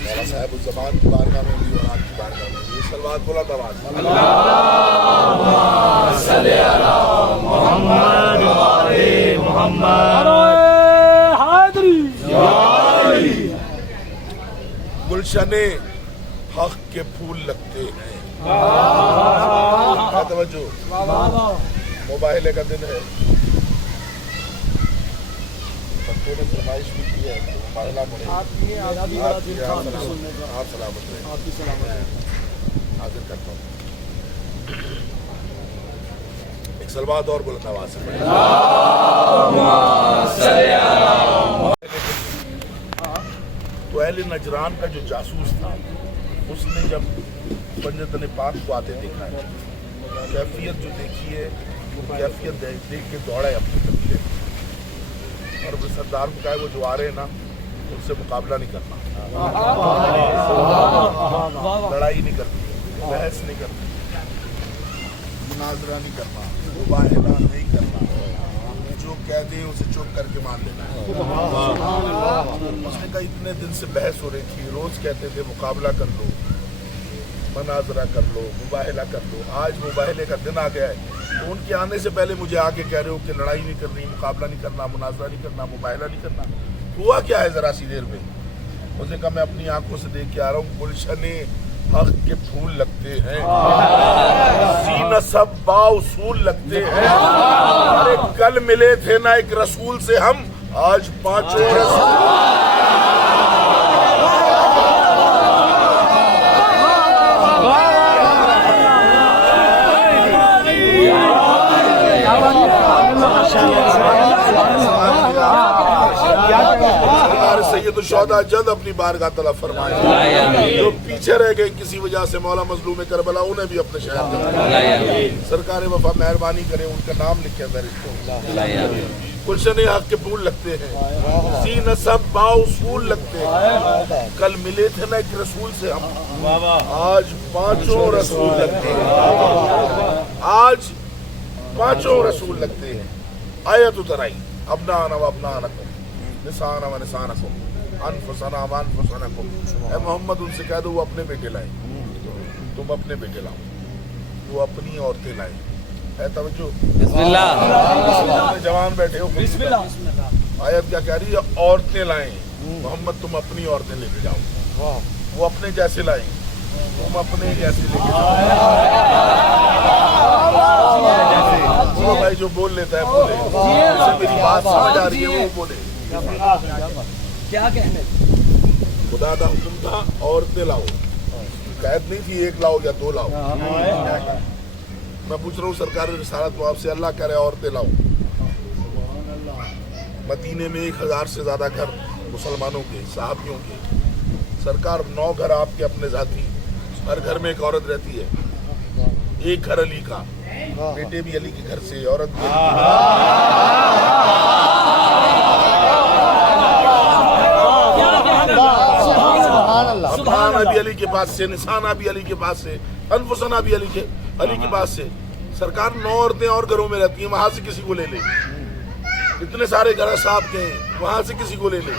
مولا صاحب الزمان کی بارگاہ میں بھی اور آپ کی بارگاہ میں بھی یہ صلوات بلند آواز میں اللہم صلی علی محمد و آل محمد حاضری گلشن حق کے پھول لگتے ہیں. توجہ, مباہلے کا دن ہے. بچوں نے فرمائش بھی کی ہے مباہلہ پڑھے. آپ سلامت رہیں. حاضر کرتا ہوں. ایک صلوات اور بلند آواز سے پڑھیں. تو اہل نجران کا جو جاسوس تھا اس نے جب پنجتن پاک کو آتے دیکھا ہے, کیفیت جو دیکھی ہے وہ کیفیت دیکھ کے دوڑا ہے اپنے قبیلے میں, اور اپنے سردار کو کہا ہے وہ جو آ رہے ہیں نا ان سے مقابلہ نہیں کرنا, لڑائی نہیں کرنی, بحث نہیں کرنی, مناظرہ نہیں کرنا, مباہلہ نہیں کرنا, جو کہہ دیں اسے چپ کر کے مان لینا ہے. اس نے کہا اتنے دن سے بحث ہو رہی تھی, روز کہتے تھے مقابلہ کر لو, مناظرہ کر لو, مباہلہ کر لو, آج مباہلے کا دن آ گیا ہے تو ان کے آنے سے پہلے مجھے آ کے کہہ رہے ہو کہ لڑائی نہیں کرنی, مقابلہ نہیں کرنا, مناظرہ نہیں کرنا, مباہلہ نہیں کرنا. ہوا کیا ہے ذرا سی دیر میں؟ اس نے کہا میں اپنی آنکھوں سے دیکھ کے آ رہا ہوں, گلشن حق کے پھول لگتے ہیں, سینہ سب با اصول لگتے ہیں. ارے کل ملے تھے نا ایک رسول سے ہم, آج پانچوں رسول. سید الشہداء جلد اپنی بارگاہ طلب فرمائے. جو پیچھے رہ گئے کسی وجہ سے مولا مظلوم کربلا انہیں بھی اپنے شہر میں سرکار وفا مہربانی کرے, ان کا نام لکھے فہرست. گلشن حق کے پھول لگتے ہیں, سینہ سب با اصول لگتے ہیں. کل ملے تھے نا ایک رسول سے ہم, آج پانچوں رسول لگتے ہیں. آج پانچوں رسول لگتے ہیں. آیت اترائی ابنانا و ابنانکم نسانا و نسانکم انفسنا و انفسنکم. اے محمد ان سے کہہ دو وہ اپنے بیٹے لائیں, تم اپنے بیٹے لاؤ, وہ اپنی عورتیں لائیں. اے توجہ, بسم اللہ, جوان بیٹھے ہو, بسم اللہ. آیت کیا کہہ رہی ہے؟ عورتیں لائیں, محمد تم اپنی عورتیں لے کے جاؤ. وہ اپنے جیسے لائیں, تم اپنے جیسے لے کے جاؤ. وہ بھائی جو بول لیتا ہے بولے, جسے میری بات سمجھ آ رہی ہے وہ بولے. کیا کہنے, خدا کا حکم تھا عورتیں لاؤ, قید نہیں تھی ایک لاؤ یا دو لاؤ. میں پوچھ رہا ہوں سرکار رسالت کو آپ سے, اللہ کہہ رہے عورتیں لاؤ. مدینے میں 1000 سے زیادہ گھر مسلمانوں کے, صحابیوں کے. سرکار 9 گھر آپ کے اپنے ذاتی, ہر گھر میں ایک عورت رہتی ہے. ایک گھر علی کا, بیٹے بھی علی کے گھر سے, عورت بھی ابنانا بھی علی کے پاس سے, نسانا بھی علی کے پاس سے, انفسنا بھی علی کے پاس سے. سرکار 9 عورتیں اور گھروں میں رہتی ہیں, وہاں سے کسی کو لے لیں. اتنے سارے گھر صاحب کے ہیں, وہاں سے کسی کو لے لیں.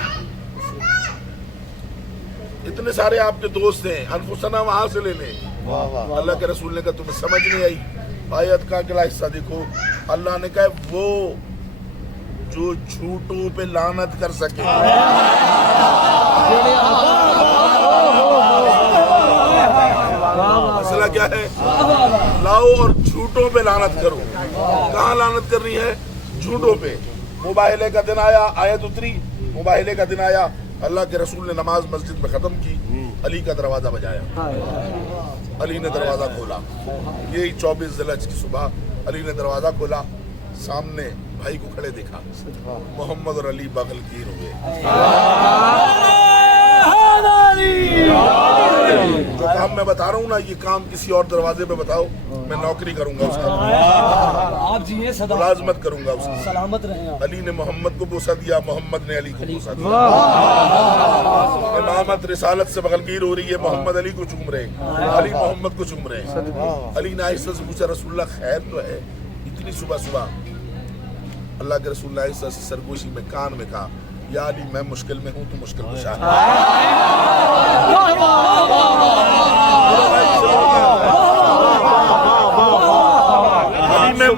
اتنے سارے آپ کے دوست ہیں, انفسنا وہاں سے لے لیں. اللہ کے رسول نے کہا تمہیں سمجھ نہیں آئی. آیت کا اگلا حصہ دیکھو, اللہ نے کہا وہ جو جھوٹوں پہ لعنت کر سکے. مسئلہ کیا ہے؟ لاؤ اور جھوٹوں پہ لعنت کرو. کہاں لعنت کرنی ہے؟ جھوٹوں پہ. مباہلے کا دن آیا, آیت اتری, مباہلے کا دن آیا, اللہ کے رسول نے نماز مسجد میں ختم کی, علی کا دروازہ بجایا. علی نے دروازہ کھولا, یہی 24 ذی الحجہ کی صبح علی نے دروازہ کھولا, سامنے بھائی کو کھڑے دیکھا, محمد اور علی بغل گیر ہوئے. جو کام میں بتا رہا ہوں نا, یہ کام کسی اور دروازے پہ بتاؤ, میں نوکری کروں گا اس کا, ملازمت کروں گا اس کی. سلامت رہیں. علی نے محمد کو بوسہ دیا, محمد نے علی کو بوسہ دیا. امامت رسالت سے بغلگیر ہو رہی ہے, محمد علی کو چوم رہے, علی محمد کو چوم رہے. علی نے آہستہ سے پوچھا رسول اللہ خیر تو ہے اتنی صبح صبح؟ اللہ کے رسول نے آہستہ سے سرگوشی میں کان میں کہا, یا علی میں مشکل میں ہوں تو مشکل کشا ہے.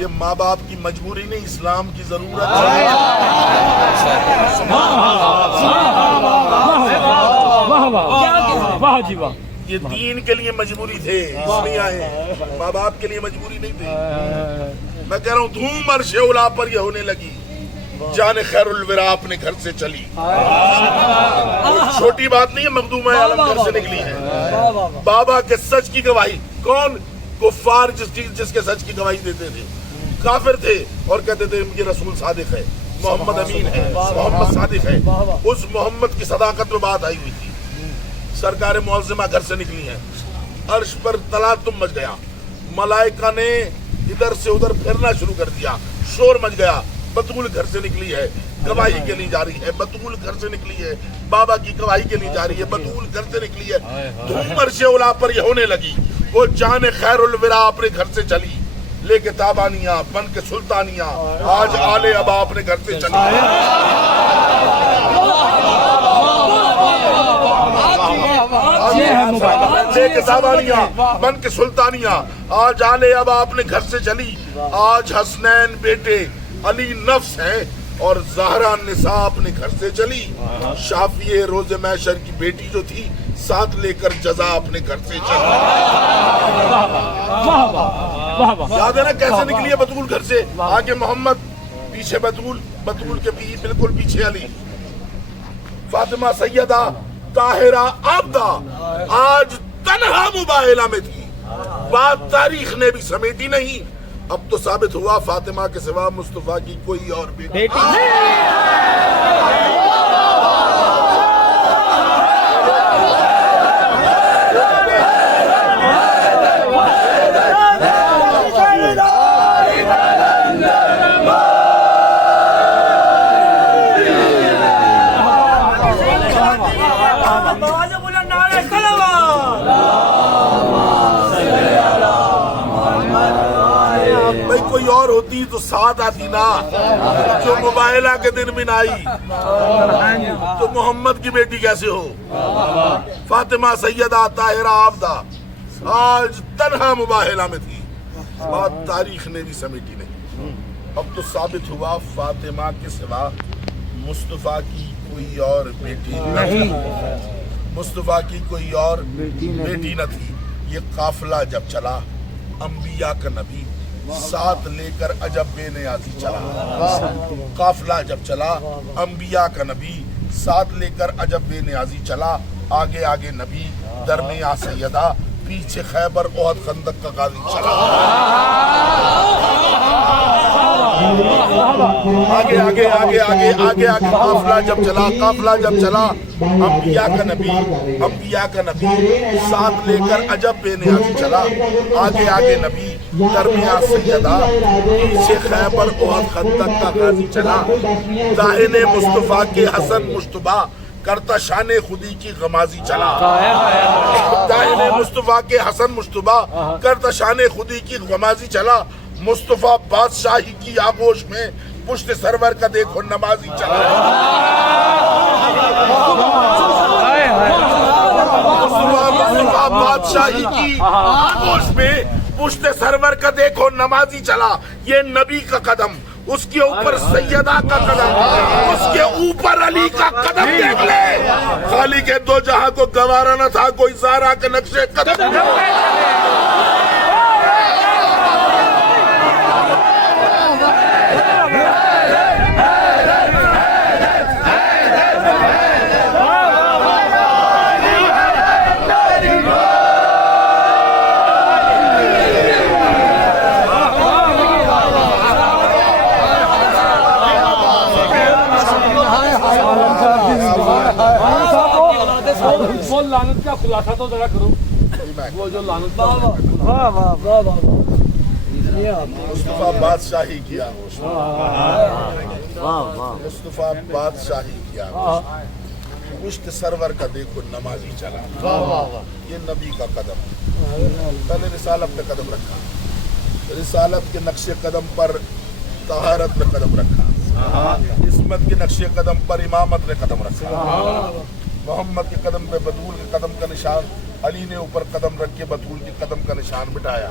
یہ ماں باپ کی مجبوری نہیں، اسلام کی ضرورت ہے۔ واہ جی واہ، یہ دین کے لیے مجبوری تھے، اس لیے آئے، ماں باپ کے لیے مجبوری نہیں تھی۔ میں کہہ رہا ہوں دھوم عرش اولا پر یہ ہونے لگی، جان خیر الورا اپنے گھر سے چلی۔ چھوٹی بات نہیں ہے، مخدومہ عالم گھر سے نکلی ہے۔ بابا کے سچ کی گواہی، کون؟ کفار جس کے سچ کی گواہی دیتے تھے، کافر تھے اور کہتے تھے یہ رسول صادق ہے، محمد امین ہے، محمد صادق ہے۔ اس محمد کی صداقت میں بات آئی ہوئی تھی۔ سرکار معظمہ گھر سے نکلی ہیں، عرش پر تلاطم مچ گیا، ملائکہ نے ادھر سے ادھر پھرنا شروع کر دیا، شور مچ گیا۔ بطول گھر سے نکلی ہے، گواہی کے لیے جا رہی ہے، بطول گھر سے نکلی ہے، بابا کی گواہی کے لیے جا رہی ہے، بطول گھر سے نکلی ہے۔ دھوم عرش اولا پر یہ ہونے لگی، وہ جان خیر الورا اپنے گھر سے چلی، لے کے تابانیاں بن کے سلطانیاں، آج آلے ابا اپنے گھر سے چلی۔ لے کے تابانیاں بن کے سلطانیاں، آج آلے ابا اپنے گھر سے چلی۔ آج حسنین بیٹے علی نفس ہیں اور زہرا نساء اپنے گھر سے چلی۔ شافیہ روز محشر کی بیٹی جو تھی، ساتھ لے کر جزا اپنے گھر سے چلی۔ یاد ہے نا کیسے نکلی ہے بطول گھر سے؟ آگے محمد، پیچھے بطول، بطول کے بالکل پیچھے علی، فاطمہ سیدہ طاہرہ عابدہ آج تنہا مباہلہ میں تھی۔ بات تاریخ نے بھی سمیٹی نہیں، اب تو ثابت ہوا فاطمہ کے سوا مصطفیٰ کی کوئی اور بیٹی کوئی اور ہوتی تو ساتھ آتی نا، جو مباہلہ کے دن میں نہ آئی تو محمد کی بیٹی کیسے ہو؟ فاطمہ سیدہ طاہرہ عابدہ آج تنہا مباہلہ میں تھی، بات تاریخ نے بھی سمیٹی نہیں، اب تو ثابت ہوا فاطمہ کے سوا مصطفیٰ کی کوئی اور بیٹی نہ تھی، مصطفیٰ کی کوئی اور بیٹی نہ تھی۔ یہ قافلہ جب چلا، انبیاء کا نبی ساتھ لے کر عجب بے نیازی چلا۔ قافلہ جب چلا، انبیاء کا نبی ساتھ لے کر عجب بے نیازی چلا۔ آگے آگے نبی، درمیان سیدہ، پیچھے خیبر احد خندق کا غازی چلا۔ آگے آگے آگے آگے آگے آگے قافلہ جب چلا، قافلہ جب چلا، انبیاء کا نبی ساتھ لے کر عجب بے نیازی چلا۔ آگے آگے نبی، درمیان سیدہ، پیچھے خیبر احد خندق کا غازی چلا۔ داہنے مصطفیٰ کے حسن مشتبہ، کرتا شان خودی کی غمازی چلا۔ داہنے مصطفیٰ کے حسن مشتبہ، کرتا شان خودی کی غمازی چلا۔ مصطفیٰ بادشاہی کی آغوش میں، پشت سرور کا دیکھو نمازی چلا۔ مصطفیٰ بادشاہی کی آغوش میں، پشت سرور کا دیکھو نمازی چلا۔ یہ نبی کا قدم، اس کے اوپر سیدہ کا قدم، اس کے اوپر علی کا قدم دیکھ لے۔ خالی کے دو جہاں کو گوارا نہ تھا، کوئی زہرا کے نقشے قدم وہ لعنت کا خلاصہ تو ذرا کرو، وہ جو لعنت کا مصطفیٰ بادشاہی کیا، مصطفیٰ بادشاہی کیا، پشت سرور کا دیکھو نمازی چلا۔ یہ نبی کا قدم، پہلے رسالت پہ قدم رکھا، رسالت کے نقش قدم پر طہارت نے قدم رکھا، عصمت کے نقش قدم پر امامت نے قدم رکھا، محمد کے قدم پہ بطول کے قدم کا نشان، علی نے اوپر قدم رکھ کے بطول کے قدم کا نشان مٹایا۔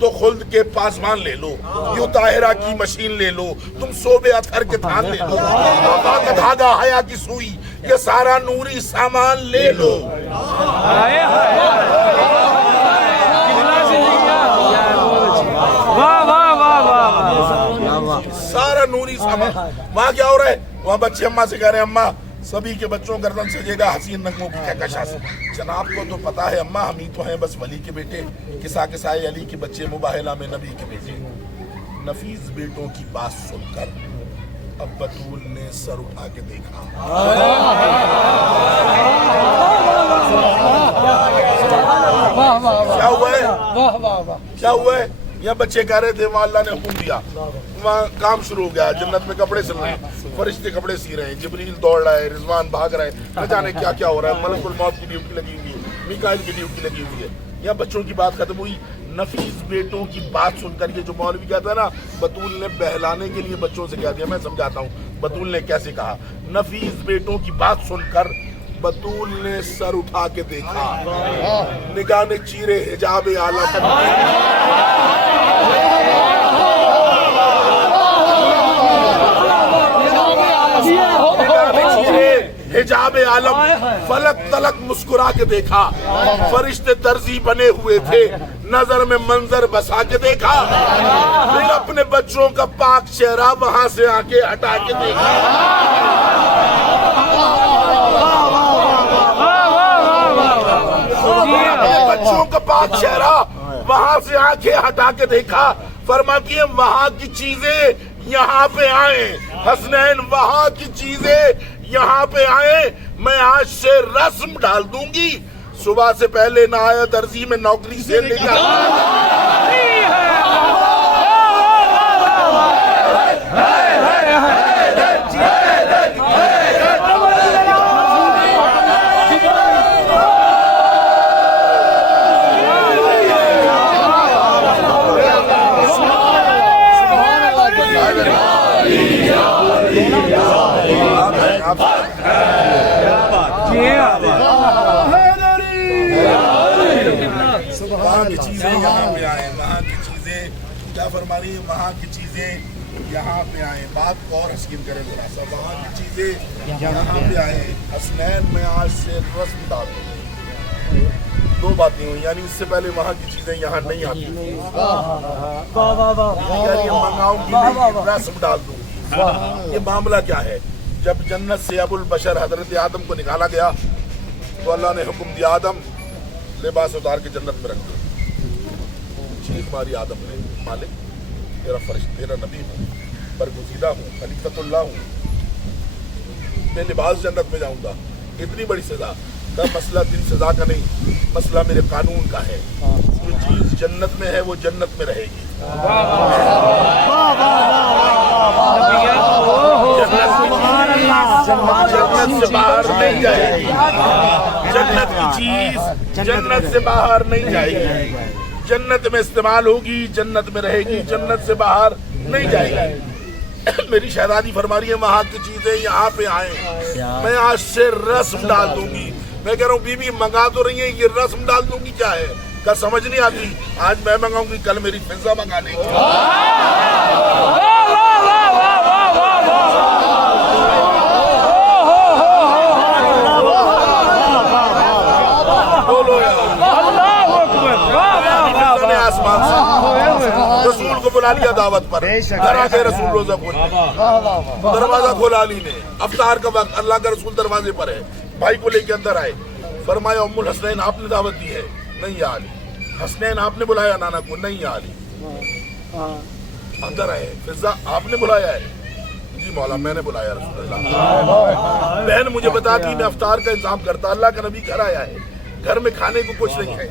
تو خلد کے پاسبان لے لو، یوں طاہرہ کی مشین لے لو، تم صوبے اتھر کے تھان لے لو، وفا کا دھاگا حیا کی سوئی، یہ سارا نوری سامان لے لو۔ سارا نوری سامان۔ وہاں کیا ہو رہا ہے؟ وہاں بچے اماں سے کہہ رہے ہیں اماں سبھی کے بچوں گردن سجے گا حسین نغموں کی کہکشاں سے۔ جناب کو تو پتا ہے اماں ہم ہی تو ہیں بس ولی کے بیٹے، قصہ قصائے علی کے بچے، مباہلہ میں نبی کے بیٹے۔ نفیس بیٹوں کی بات سن کر اب بطول نے سر اٹھا کے دیکھا۔ کیا ہوا ہے؟ کیا ہوا ہے؟ یہ بچے کہہ رہے تھے وہاں اللہ نے حکم دیا، وہاں کام شروع ہو گیا، جنت میں کپڑے سل رہے ہیں، فرشتے کپڑے سی رہے ہیں، جبریل دوڑ رہا ہے، رضوان بھاگ رہا ہے، نہ جانے کیا کیا ہو رہا ہے، ملک الموت کی ڈیوٹی لگی ہوئی ہے، میکائیل کی ڈیوٹی لگی ہوئی ہے۔ یہاں بچوں کی بات ختم ہوئی، نفیس بیٹوں کی بات سن کر، یہ جو مولوی کہتا ہے نا بطول نے بہلانے کے لیے بچوں سے کہہ دیا، میں سمجھاتا ہوں بطول نے کیسے کہا۔ نفیس بیٹوں کی بات سن کر بطول نے سر اٹھا کے دیکھا، نگاہ نے چیرے حجاب عالم، حجاب عالم، فلک تلک مسکرا کے دیکھا، فرشتے درزی بنے ہوئے تھے، نظر میں منظر بسا کے دیکھا، پھر اپنے بچوں کا پاک چہرہ وہاں سے آنکھیں ہٹا کے دیکھا۔ بچوں کا پاک چہرہ وہاں سے آنکھیں ہٹا کے دیکھا، فرماتی ہے وہاں کی چیزیں یہاں پہ آئیں، حسنین وہاں کی چیزیں یہاں پہ آئیں، میں آج سے رسم ڈال دوں گی، صبح سے پہلے نہ آیا درزی میں نوکری سے وہاں کی چیزیں یہاں پہ آئیں، وہاں کی چیزیں کیا فرما رہی ہے، وہاں کی چیزیں یہاں پہ آئیں، بات کو اور حسین کریں ذرا سا، وہاں کی چیزیں یہاں پہ آئیں، حسنین میں آج سے رسم ڈال دوں۔ دو باتیں ہوئی، یعنی اس سے پہلے وہاں کی چیزیں یہاں نہیں آتی، منگاؤں گی رسم ڈال دوں۔ یہ معاملہ کیا ہے؟ جب جنت سے ابو البشر حضرت آدم کو نکالا گیا تو اللہ نے حکم دیا آدم لباس اتار کے جنت میں رکھ دو۔ چیخ ماری آدم نے، مالک تیرا فرشتہ، تیرا نبی ہوں، برگزیدہ ہوں، خلیفۃ اللہ ہوں، میں لباس جنت میں جاؤں گا، اتنی بڑی سزا۔ کا مسئلہ دل سزا کا نہیں، مسئلہ میرے قانون کا ہے، جو چیز جنت میں ہے وہ جنت میں رہے گی، جنت سے باہر نہیں جائے گی، جنت کی چیز جنت سے باہر نہیں جائے گی، جنت میں استعمال ہوگی، جنت میں رہے گی، جنت سے باہر نہیں جائے گی۔ میری شہزادی فرما رہی ہے وہاں کی چیزیں یہاں پہ آئیں، میں آج سے رسم ڈال دوں گی۔ میں کہہ رہا ہوں بی بی منگا تو رہی ہیں، یہ رسم ڈال دوں گی کیا ہے؟ کا سمجھ نہیں آتی، آج میں منگاؤں گی، کل میری فضا منگا لیں گی۔ آسمان سے رسول کو بلا لیا دعوت پر، گھر آ کے رسول روزہ کھولنے، دروازہ کھولا علی نے، افطار کا وقت، اللہ کا رسول دروازے پر ہے، بھائی کو لے کے اندر آئے، فرمایا ام الحسنین آپ نے دعوت دی ہے؟ نہیں یا علی۔ حسنین آپ نے بلایا نانا کو؟ نہیں یا علی۔ اندر آئے، فضا آپ نے بلایا ہے؟ جی مولا میں نے بلایا رسول اللہ۔ بہن مجھے بتاتی میں افطار کا انتظام کرتا، اللہ کا نبی گھر آیا ہے، گھر میں کھانے کو کچھ نہیں ہے۔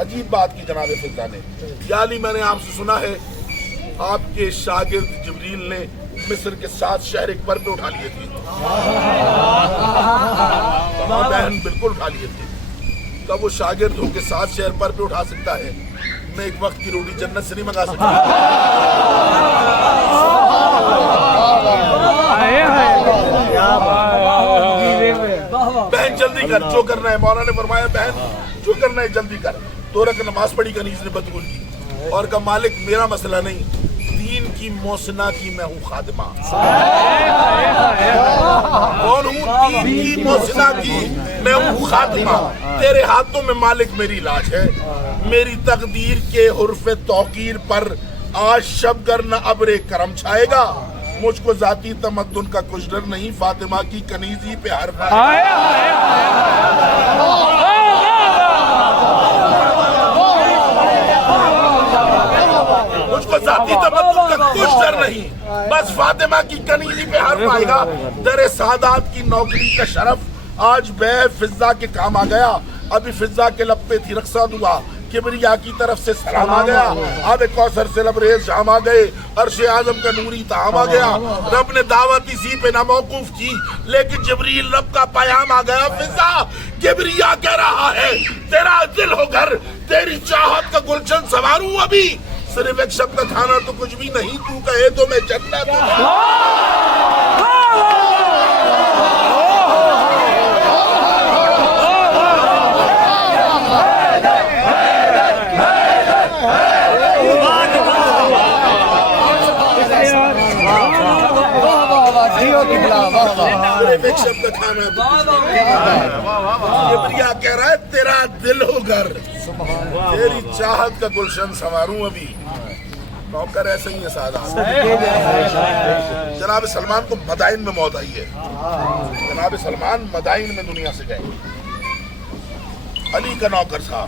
عجیب بات کی جناب فضا نے، یا علی میں نے آپ سے سنا ہے آپ کے شاگرد جبریل نے مصر کے 7 شہر ایک پر پہ اٹھا لیے تھے۔ بہن بالکل اٹھا لیے تھے۔ کب وہ شاگرد ہو کے 7 شہر پر پہ اٹھا سکتا ہے؟ میں ایک وقت کی روٹی جنت سے نہیں منگا سکتا۔ بہن جلدی کر، جو کرنا ہے، مولا نے فرمایا بہن جو کرنا ہے جلدی کر۔ 2 رکعت نماز پڑھی کنیز نے بطول کی، اور کہا مالک میرا مسئلہ نہیں، دین کی موسنا کی میں ہوں خادمہ. کون ہوں؟ دین کی موسنا کی میں ہوں خادمہ. تیرے ہاتھوں میں مالک میری لاش ہے. میری تقدیر کے حرف توقیر پر آج شب گر نہ ابر کرم چھائے گا. مجھ کو ذاتی تمدن کا کچھ ڈر نہیں، فاطمہ کی کنیزی پہ حرف ہے. مجھ کو ذاتی تمدن کا کچھ ڈر نہیں، بس فاطمہ کی کنیزی پہ حرف آئے گا. در سعادات کی نوکری کا شرف آج بے فضا کے کام آ گیا. ابھی فضا کے لب پہ تھی رقصہ دعا، کبریا کی طرف سے سلام آ گیا. آب کوثر سے لبریز شام آ گئے، عرش اعظم کا نوری طعام آ گیا. رب نے دعوت اسی پہ نہ موقوف کی، لیکن جبریل رب کا پیام آ گیا. فضا کبریا کہہ رہا ہے تیرا دل ہو گھر، تیری چاہت کا گلشن سنواروں ابھی. صرف ایک شب کا کھانا تو کچھ بھی نہیں، تو کہے تو میں جنت ہوں. ایک شب کا کھانا کبریا کہہ رہا ہے تیرا دل ہو گھر، تیری چاہت کا گلشن سنواروں ابھی. نوکر ایسے ہی ہے سادات. جناب سلمان کو مدائن میں موت آئی ہے. جناب سلمان مدائن میں دنیا سے گئے. علی کا نوکر تھا.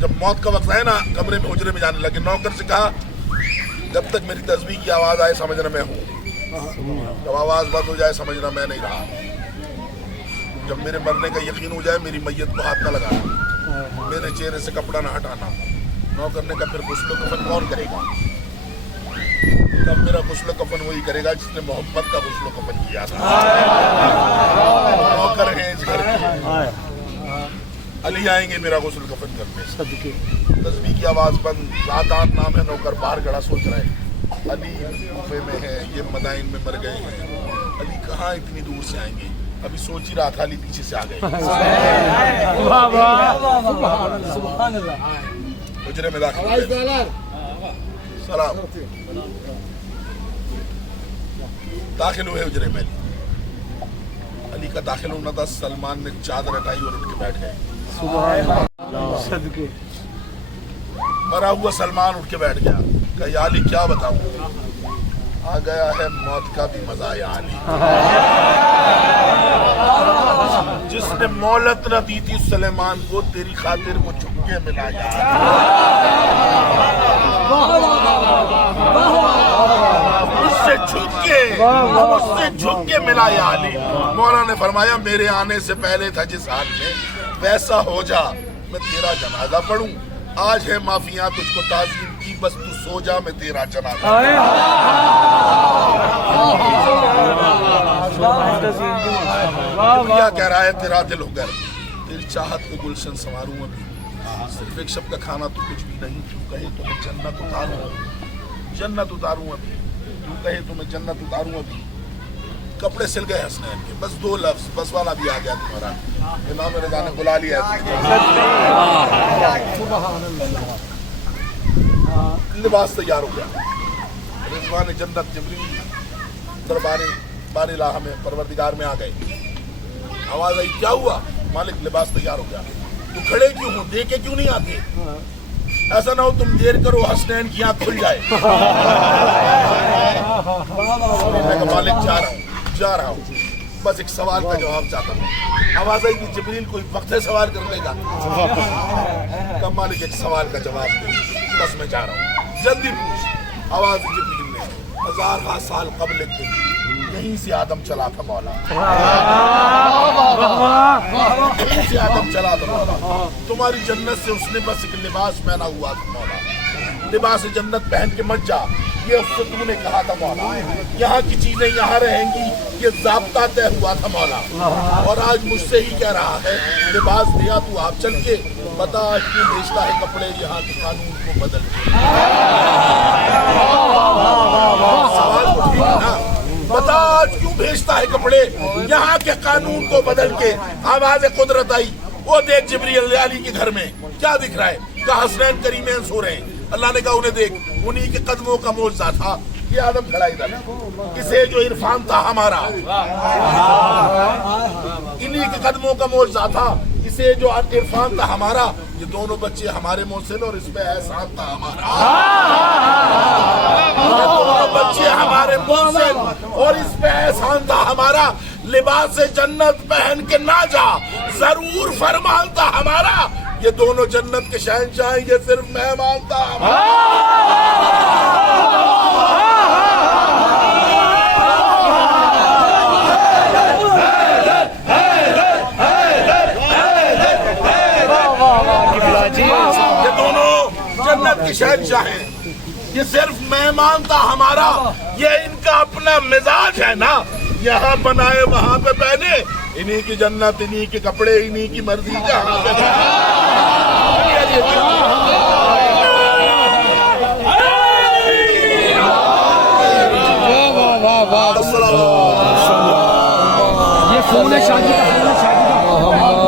جب موت کا وقت آئے نا کمرے میں حجرے میں جانے لگے. نوکر سے کہا جب تک میری تسبیح کی آواز آئے سمجھنا میں ہوں، جب آواز بند ہو جائے سمجھنا میں نہیں رہا. جب میرے مرنے کا یقین ہو جائے میری میت کو ہاتھ نہ لگانا، میرے چہرے سے کپڑا نہ ہٹانا. نوکر نے کہا پھر غسل و کفن کون کرے گا؟ تب میرا غسل و کفن وہی کرے گا جس نے محمد کا غسل و کفن کیا تھا. نوکر ہیں اس گھر کے. علی آئیں گے میرا غسل کفن کرنے. تسبیح کی آواز بند. زادان نام ہے نوکر باہر کھڑا سوچ رہا ہے علی کوفے میں ہے، یہ مدائن میں مر گئے ہیں. علی کہاں اتنی دور سے آئیں گے؟ ابھی سوچ ہی رہا تھا علی پیچھے سے آ گئے. حجرے میں داخل ہوئے. سلام. داخل ہوئے حجرے میں. علی کا داخل ہونا تھا. سلمان نے چادر ہٹائی اور اٹھ کے بیٹھ گئے. مرا ہوا سلمان اٹھ کے بیٹھ گیا. کہ یا علی کیا بتاؤں، آ گیا ہے موت کا بھی مزہ یا علی. جس نے مہلت نہ دی تھی سلیمان کو تیری خاطر وہ جھک کے ملا یا علی. مجھ سے جھک کے ملا یا علی. مولا نے فرمایا میرے آنے سے پہلے تھا جس حال میں ویسا ہو جا، میں تیرا جنازہ پڑھوں. آج ہے معافیاں تجھ کو تعظیم کی، بس تو سو جا میں تیرا جنازہ. کیا کہہ رہا ہے تیرا دل ہو گھر، تیری چاہت کو گلشن سنواروں ابھی. صرف ایک شب کا کھانا تو کچھ بھی نہیں، تو کہے تو میں جنت اتاروں ابھی. جنت اتاروں ابھی. تو کہے تو میں جنت اتاروں ابھی. کپڑے سل گئے حسنین کے. بس 2 لفظ بس والا بھی آ گیا تمہارا. امام رضا نے بلا لیا. لباس تیار ہو گیا. رضوان جنت جبریل دربار بار الہ میں پروردگار میں آ گئے. آواز آئی کیا ہوا؟ مالک لباس تیار ہو گیا. تو کھڑے کیوں ہوں؟ دیکھے کیوں نہیں آتے؟ ایسا نہ ہو تم دیر کرو حسنین کی آنکھ کھل جائے. مالک جا رہا ہوں بس ایک سوال کا جواب چاہتا ہوں. آواز آئی کہ جبریل کوئی وقت ہے سوال کرنے کا؟ کہ مالک ایک سوال کا جواب دے، بس میں جا رہا ہوں جلدی پوچھ. آواز جبریل نے 1000 سال قبل ایک دن یہیں سے آدم چلا تھا مولا. یہیں سے آدم چلا تھا مولا. تمہاری جنت سے اس نے بس ایک لباس پہنا ہوا تھا مولا. لباس جنت پہن کے مت جا، یہ اس سے تم نے کہا تھا مولا. یہاں کی چیزیں یہاں رہیں گی، یہ ضابطہ طے ہوا تھا مولا. اور آج مجھ سے ہی کہہ رہا ہے لباس دیا تو آپ چل کے بتا کیوں بھیجتا ہے کپڑے یہاں کے قانون کو بدل کے. سوال تو ٹھیک ہے نا، بتا آج کیوں بھیجتا ہے کپڑے یہاں کے قانون کو بدل کے. آواز قدرت آئی. وہ دیکھ جبریل علی کے گھر میں کیا دکھ رہا ہے؟ کہ حسنین کریمین سو رہے ہیں. اللہ نے کہا انہیں دیکھ انہی کے قدموں کا معجزہ تھا. یہ آدم کھڑا ادھر اسے جو عرفان تھا ہمارا انہی کے قدموں کا معجزہ تھا, اسے جو عرفان تھا ہمارا, یہ دونوں بچے ہمارے محسن اور اس پہ احسان تھا ہمارا. یہ دونوں بچے ہمارے محسن اور اس پہ احسان تھا ہمارا. لباس جنت پہن کے نہ جا ضرور فرمان تھا ہمارا. یہ دونوں جنت کے شہنشاہ ہیں, یہ صرف مہمان تھا ہمارا. یہ دونوں جنت کی شہنشاہ ہیں, یہ صرف مہمان تھا ہمارا. یہ ان کا اپنا مزاج ہے نا, یہاں بنائے وہاں پہ پہنے, انہی کی جنت انہی کے کپڑے انہی کی مرضی جہاں پہ یہ فون ہے شادی کا, فون ہے شادی کا.